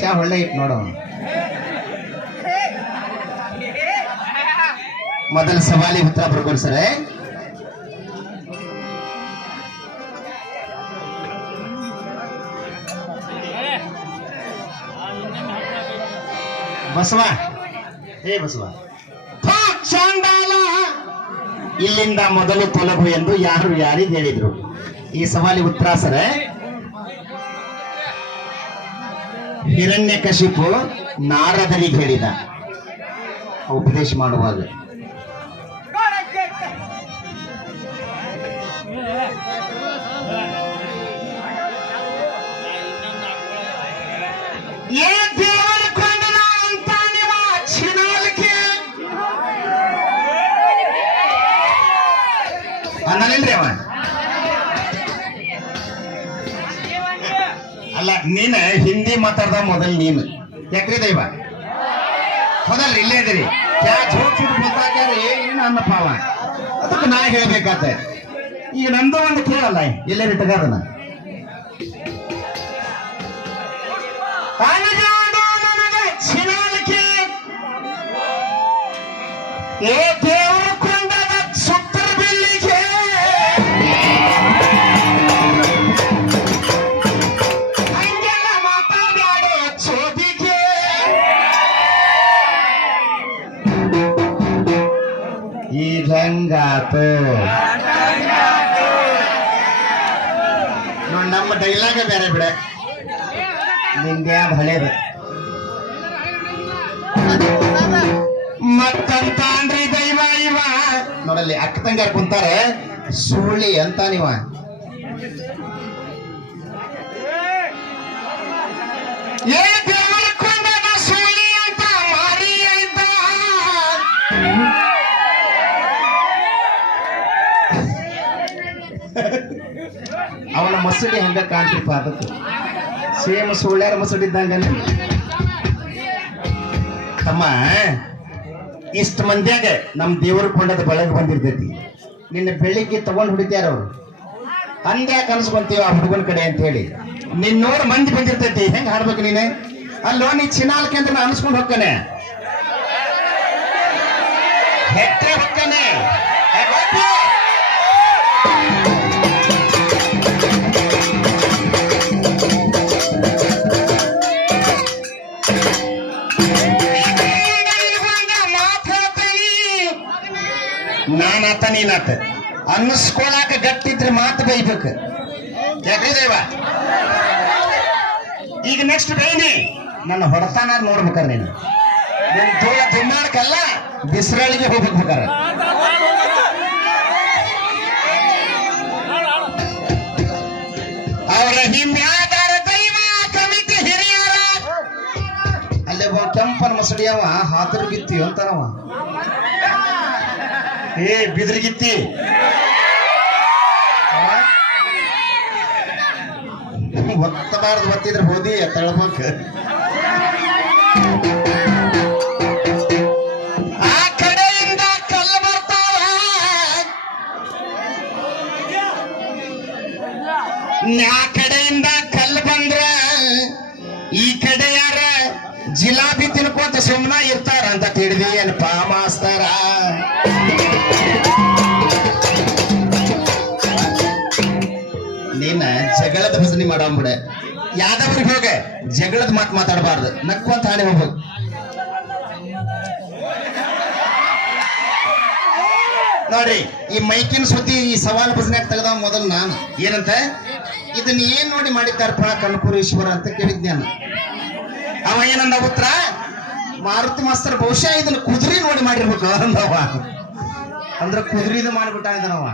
ಚಾ ಒಳ್ಳೆ ಇತ್ತು ನೋಡು. ಮೊದಲ ಸವಾಲಿ ಉತ್ತರ ಬರ್ಬೋದು ಸರ್. ಬಸವ ಬಸವ ಚಾಂಡಾಲ ಇಲ್ಲಿಂದ ಮೊದಲು ತೊಲಗು ಎಂದು ಯಾರು ಯಾರಿಗೆ ಹೇಳಿದ್ರು? ಈ ಸವಾಲಿ ಉತ್ತರ ಸರ್. ಹಿರಣ್ಯಕಶಿಪು ನಾರದನಿಗೆ ಹೇಳಿದ ಉಪದೇಶ ಮಾಡುವಾಗ. ಅನ್ನಲಿಲ್ರಿ ಅವ. ಅಲ್ಲ, ನೀನ ಹಿಂದಿ ಮಾತಾಡ್ದ ಮೊದಲು ನೀನು ಯಾಕ್ರಿ ದೈವ ಮೊದಲ್ರಿ ಇಲ್ಲೇ ಇದ್ರಿ ಏನು ಅನ್ನಪ್ಪ ಅವ. ಅದಕ್ಕೆ ನಾ ಹೇಳ್ಬೇಕಾತ. ಈಗ ನಂದು ಒಂದು ಕೇಳಲ್ಲ ಎಲ್ಲೇ ಇಟ್ಟಗಾರನ ದೇವರು ಕೊಂಡದ ಸುತ್ತರ ಬಿಲ್ಲಿಗೆ ಹಂಗೆಲ್ಲ ಮಾತಾಡೋ ಚೋದಿಗೆ ಈಗ ಹೆಂಗಾತು ನೋಡಿ. ನಮ್ಮ ಡೈಲಾಗ ಬೇರೆ ಬಿಡ, ನಿಂಗೆ ಅದು ಹಳೇದು. ಮತ್ತಂತ ಅನ್ರಿ ದೈವ ಇವ ನೋಡಲ್ಲಿ ಅಕ್ಕ ತಂಗಾರ ಕುಂತಾರೆ ಸುಳ್ಳಿ ಅಂತ ನೀವ. ಸುಳ್ಳಿ ಅಂತ ಮಾರಿ ಇದ್ದ ಅವನ ಮಸೂಡಿ ಹಂಗ ಕಾಣ್ತಿಪ್ಪ. ಅದಕ್ಕೆ ಸೇಮ್ ಸುಳ್ಳ್ಯಾರ ಮಸೂಡಿ ಇದ್ದಂಗ. ತಮ್ಮ ಇಷ್ಟ ಮಂದ್ಯಾಗ ನಮ್ ದೇವರು ಕೊಂಡದ ಬೆಳಗ್ಗೆ ಬಂದಿರ್ತೈತಿ. ನಿನ್ನ ಬೆಳಿಗ್ಗೆ ತಗೊಂಡ್ ಹುಡಿತ್ಯಾರ ಅವ್ರು. ಅಂದ್ಯಾಕ ಅನ್ಸ್ಕೊಂತೀವ ಆ ಹುಡುಗನ ಕಡೆ ಅಂತ ಹೇಳಿ. ನಿನ್ ನೋಡ್ ಮಂದಿ ಬಂದಿರ್ತೈತಿ, ಹೆಂಗ್ ಹಾಡ್ಬೇಕು ನೀನೆ? ಅಲ್ಲೋ ನೀ ಚಿನಾಲ್ಕೆ ಅಂತ ನಾ ಅನ್ಸ್ಕೊಂಡ್ ಹೋಗ್ತಾನೆ ಹೆಟ್ಟೆ ಹೋಗ್ತಾನೆ. ನಾನಾತ ನೀನಾತ ಅನ್ನಿಸ್ಕೊಳಾಕ ಗಟ್ಟಿದ್ರೆ ಮಾತು ಬೈಬೇಕು. ಯಾಕ್ರಿ ದೈವ? ಈಗ ನೆಕ್ಸ್ಟ್ ಬೈನಿ ನನ್ನ ಹೊಡತಾನ ನೋಡ್ಬೇಕಾರ. ನೀನು ದುಮ್ಮಾಡಕಲ್ಲ ಬಿಸ್ರಳಿಗೆ ಹೋಗ್ಬೇಕಾರ. ಅವರ ಹಿಮ್ಯಾದಾರ ದೈವ ಕಮಿಟಿ ಹಿರಿಯರ ಅಲ್ಲೇ ಕೆಂಪನ ಮಸಡಿಯವ ಹಾತರ ಬಿತ್ತಿ ಅಂತಾನವ. ಬಿದ್ರಿಗಿತ್ತಿ ಒತ್ತಬಾರ್ದು, ಒತ್ತಿದ್ರೆ ಹೋದಿ ತಳ್ಬೇಕು. ಆ ಕಡೆಯಿಂದ ಕಲ್ಲು ಬರ್ತಾವ, ಆ ಕಡೆಯಿಂದ ಕಲ್ಲು ಬಂದ್ರ ಈ ಕಡೆ ಯಾರ ಜಿಲಾಬಿ ತಿನ್ಕೋತ ಸುಮ್ನ ಇರ್ತಾರ ಅಂತ ತಿಳಿದಿ ಏನಪ್ಪ ಮಾಸ್ತರ. ನೀನ ಜಗಳದ ಭಜನೆ ಮಾಡಂಬಿಡ. ಯಾದವ್ರಿಗೆ ಹೋಗ ಜಗಳದ ಮಾತು ಮಾತಾಡಬಾರ್ದು, ನಕ್ಕೊಂತ ಹಾಡಿ ಹೋಗ್ಬೇಕು. ನೋಡ್ರಿ ಈ ಮೈಕಿನ ಸುದ್ದಿ ಈ ಸವಾಲ್ ಭಜನ್ಯಾಗ ತೆಗೆದ ಮೊದಲು ನಾನು ಏನಂತ ಇದನ್ನ ಏನ್ ನೋಡಿ ಮಾಡಿದ್ದಾರಪ್ಪ ಕನಕಪುರೇಶ್ವರ ಅಂತ ಕೇಳಿದ್ದೆ ನಾನು. ಅವ ಏನಂದ ಉತ್ತರ, ಮಾರುತಿ ಮಾಸ್ತರ್ ಬಹುಶಃ ಇದನ್ನ ಕುದುರೆ ನೋಡಿ ಮಾಡಿರ್ಬೇಕು ಅಂದವ. ಅಂದ್ರೆ ಕುದುರಿದು ಮಾಡಿಬಿಟ್ಟ ಇದನವ.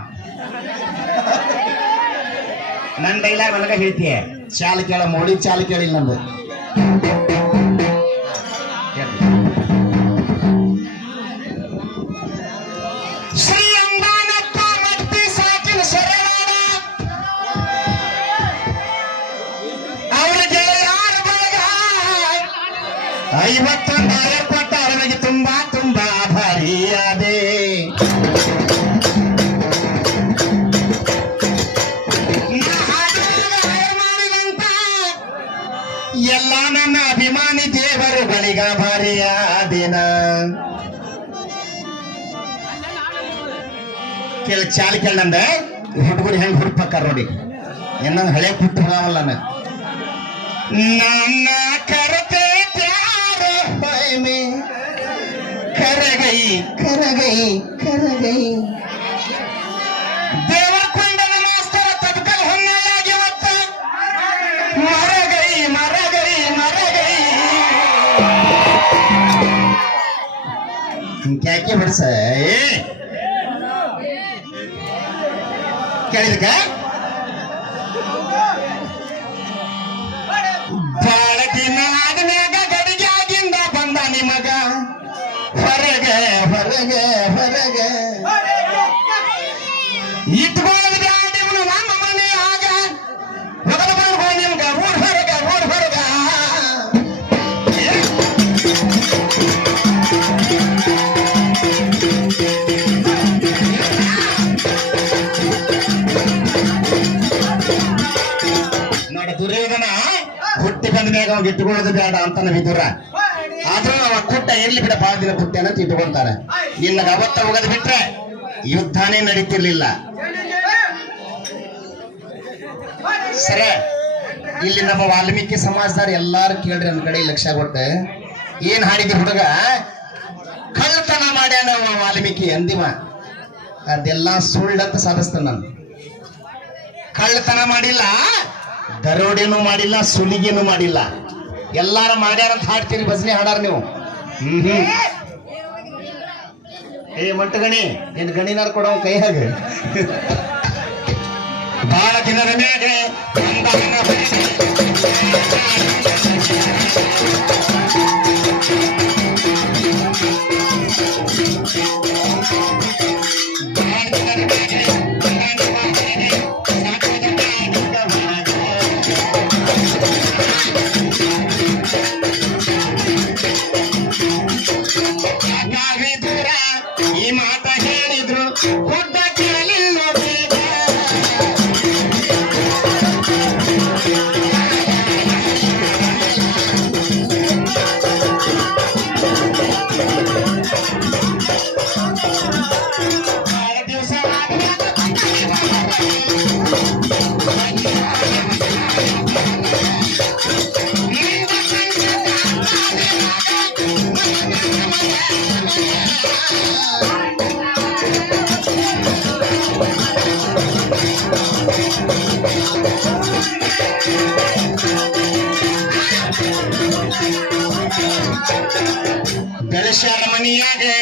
ನನ್ ಡೈಲಾಗ್ ನನಗ ಹೇಳ್ತೀಯ, ಚಾಲ ಕೇಳ ಮೌಳಿ ಚಾಲ ಕೇಳಿಲ್ಲ ನಂದು. ಶ್ರೀ ಅಂದಾನಪ್ಪ ಮಟ್ಟಿ ಸಾಕಿನ ಸರವಾಡ ಅವರ ಗೆಳೆಯಾರ ಬಳಗ 51 ಕೊಟ್ಟ ಅವನಿಗೆ ತುಂಬಾ ತುಂಬಾ ಭಾರಿಯಾದೆ. ಎಲ್ಲ ನನ್ನ ಅಭಿಮಾನಿ ದೇವರುಗಳಿಗ ಭಾರಿಯಾದಿನ. ಕೇಳ ಚಾಲ ಕೇಳಂದ ಹುಡುಗರು ಹೆಂಗ್ ಹುಡುಕ್ಬೇಕಾರ ನೋಡಿ. ಏನಂದ್ ಹಳೆ ಪುಟ್ಟ ಹೋಗವಲ್ಲ ನನ್ನ ಕರತೆ ಪ್ಯಾರ ಮೇ ಕರಗೈ ಕರಗೈ ಕರಗೈ ದೇವರಕೊಂಡದ ಮಾಸ್ತರ ತಬಕಲ್ ಹೊನ್ನಾಗಿ ಮತ್ತ ಮರಗೈ ಮರಗೈ ಮರಗೈ ಹಿಂಗ್ಯಾಕೆ ಬಿಡ್ಸ ಕೇಳಿದಕ್ಕ ಬಾಳ ದಿನ ಆದ್ಮ್ಯಾಗ ಗಡಿಗೆ ಆಗಿಂದ ಬಂದ ನಿಮಗ ಹೊರಗೆ ಹೊರಗೆ ಹೊರಗೆ ಇಟ್ಕೊಳ್ಳೋದು ಬ್ಯಾಡ ಇವನು ನಮ್ಮ ಮನೆ ಆಗ ಮೊದಲು ಬಂದು ನಿಮ್ಗ ಊರ್ ಹೊರಗ ಊರ್ ಹೊರಗ. ನೋಡ ದುರ್ಯೋಧನ ಹುಟ್ಟಿ ಬಂದ ಮ್ಯಾಗ ಅವಾಗ ಇಟ್ಕೊಳ್ಳೋದು ಬೇಡ ಅಂತಾನ ವಿದುರ. ಆದ್ರೂ ಅವ ಕುಟ್ಟ ಇರ್ಲಿ ಬಿಡ ಬಾಳ ದಿನ ಕುಟ್ಟ ಅಂತ ಇಟ್ಕೊಂತಾನೆ. ನಿನ್ನಗ ಅವತ್ತ ಹೋಗೋದು ಬಿಟ್ರೆ ಯುದ್ಧನೇ ನಡೀತಿರ್ಲಿಲ್ಲ. ಸರಿ, ಇಲ್ಲಿ ನಮ್ಮ ವಾಲ್ಮೀಕಿ ಸಮಾಜದಾರ ಎಲ್ಲಾರು ಕೇಳ್ರಿ ನನ್ನ ಕಡೆ ಲಕ್ಷ ಕೊಟ್ಟು ಏನ್ ಹಾಡಿದಿ ಹುಡುಗ ಕಳ್ಳತನ ಮಾಡ್ಯಾನ ವಾಲ್ಮೀಕಿ ಅಂದಿಮ. ಅದೆಲ್ಲ ಸುಳ್ಳಂತ ಸಾಧಿಸ್ತಾನ. ನಾನು ಕಳ್ಳತನ ಮಾಡಿಲ್ಲ, ದರೋಡೆನೂ ಮಾಡಿಲ್ಲ, ಸುಲಿಗೆನೂ ಮಾಡಿಲ್ಲ. ಎಲ್ಲಾರ ಮಾಡ್ಯಾರಂತ ಹಾಡ್ತೀರಿ, ಭಜನೆ ಹಾಡಾರ ನೀವು. ಏ ಮಂಟಗಣಿ ಏನ್ ಗಣಿನಾರ್ ಕೊಡೋ ಕೈ ಹಾಗೆ ಬಹಳ ದಿನದ ಮ್ಯಾಗ ಈ ಮಾತ ಹೇಳಿದ್ರು ಗುಡ್ಡ ಕೇಳಿಲ್ಲ ದಿವಸ ಬೆಳೆಸ್ಯಾರ ಮನಿಯಾಗೆ